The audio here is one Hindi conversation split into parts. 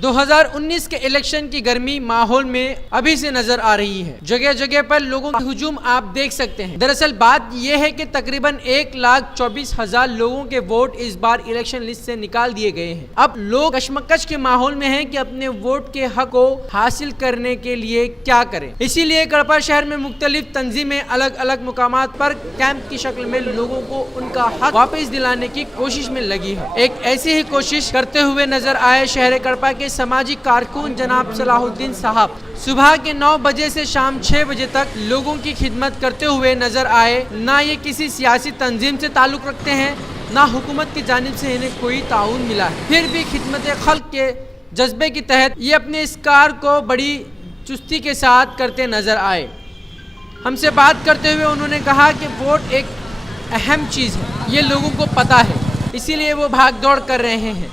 2019 के इलेक्शन की गर्मी माहौल में अभी से नजर आ रही है। जगह जगह पर लोगों का हुजूम आप देख सकते हैं। दरअसल बात यह है कि तकरीबन 1,24,000 लोगों के वोट इस बार इलेक्शन लिस्ट से निकाल दिए गए हैं। अब लोग कशमकश के माहौल में हैं कि अपने वोट के हक को हासिल करने के लिए क्या करें। इसीलिए कड़पा शहर में मुख्तलिफ तंजीमें अलग अलग मुकामात पर कैंप की शक्ल में लोगों को उनका हक वापस दिलाने की कोशिश में लगी है। एक ऐसी ही कोशिश करते हुए नजर आए शहर कड़पा के सामाजिक कारकुन जनाब सलाहुद्दीन साहब। सुबह के 9 बजे से शाम 6 बजे तक लोगों की खिदमत करते हुए नजर आए। ना ये किसी सियासी तंजीम से ताल्लुक रखते हैं, ना हुकूमत की जानिब से इन्हें कोई ताउन मिला है, फिर भी खिदमत खल्क के जज्बे के तहत ये अपने इस कार को बड़ी चुस्ती के साथ करते नजर आए। हमसे बात करते हुए उन्होंने कहा कि वोट एक अहम चीज़ है, ये लोगों को पता है, इसीलिए वो भाग दौड़ कर रहे हैं।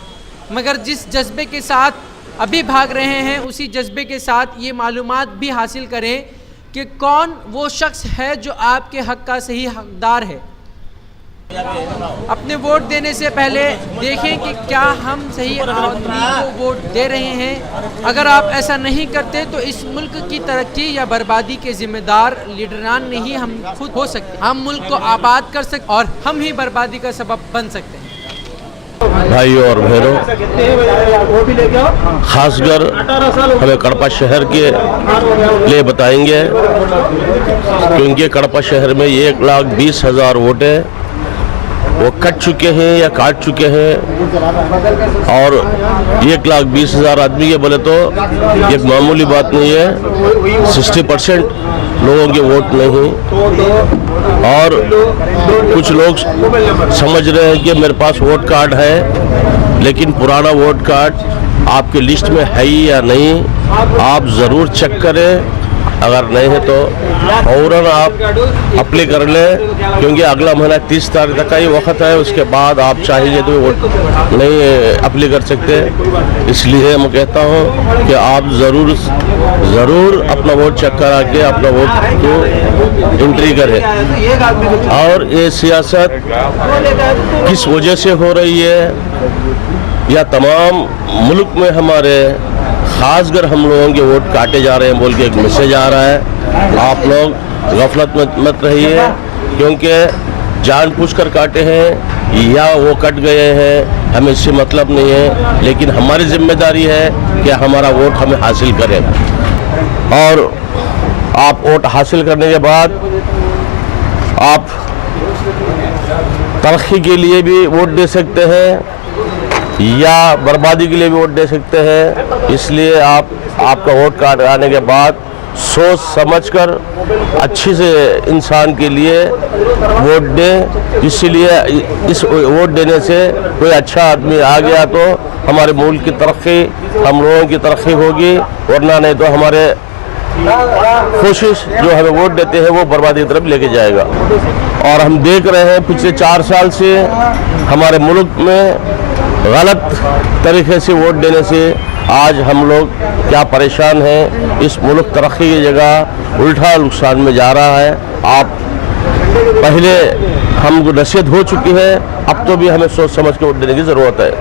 मगर जिस जज्बे के साथ अभी भाग रहे हैं उसी जज्बे के साथ ये मालूमात भी हासिल करें कि कौन वो शख्स है जो आपके हक का सही हकदार है। अपने वोट देने से पहले देखें कि क्या हम सही आदमी को वोट दे रहे हैं। अगर आप ऐसा नहीं करते तो इस मुल्क की तरक्की या बर्बादी के जिम्मेदार लीडरान नहीं हम खुद हो सकते। हम मुल्क को आबाद कर सकते और हम ही बर्बादी का सबब बन सकते हैं। भाइयों और बहनों, खासकर हमें कड़पा शहर के लिए बताएंगे क्योंकि कड़पा शहर में 1,20,000 वोट है, वो कट चुके हैं या काट चुके हैं। और 1,20,000 आदमी के बोले तो एक मामूली बात नहीं है। 60% लोगों के वोट नहीं। और कुछ लोग समझ रहे हैं कि मेरे पास वोट कार्ड है, लेकिन पुराना वोट कार्ड आपके लिस्ट में है ही या नहीं, आप ज़रूर चेक करें। अगर नहीं है तो फौरन आप अप्लाई कर लें, क्योंकि अगला महीना 30 तारीख तक का ही वक्त है। उसके बाद आप चाहेंगे तो वोट नहीं अप्लाई कर सकते। इसलिए मैं कहता हूं कि आप ज़रूर अपना वोट चेक करा के अपना वोट को एंट्री करें। और ये सियासत किस वजह से हो रही है या तमाम मुल्क में हमारे खासकर हम लोगों के वोट काटे जा रहे हैं बोल के एक मैसेज आ रहा है। आप लोग गफलत मत रहिए, क्योंकि जानबूझकर काटे हैं या वो कट गए हैं हमें इससे मतलब नहीं है, लेकिन हमारी जिम्मेदारी है कि हमारा वोट हमें हासिल करें। और आप वोट हासिल करने के बाद आप तरक्की के लिए भी वोट दे सकते हैं या बर्बादी के लिए भी वोट दे सकते हैं। इसलिए आपका वोट कार्ड आने के बाद सोच समझकर अच्छी से इंसान के लिए वोट दें। इसीलिए इस वोट देने से कोई अच्छा आदमी आ गया तो हमारे मुल्क की तरक्की, हम लोगों की तरक्की होगी, वरना नहीं तो हमारे कोशिश जो हमें वोट देते हैं वो बर्बादी की तरफ लेके जाएगा। और हम देख रहे हैं पिछले 4 साल से हमारे मुल्क में गलत तरीके से वोट देने से आज हम लोग क्या परेशान हैं। इस मुल्क तरक्की की जगह उल्टा नुकसान में जा रहा है। आप पहले हमको नसीहत हो चुकी है, अब तो भी हमें सोच समझ के वोट देने की ज़रूरत है।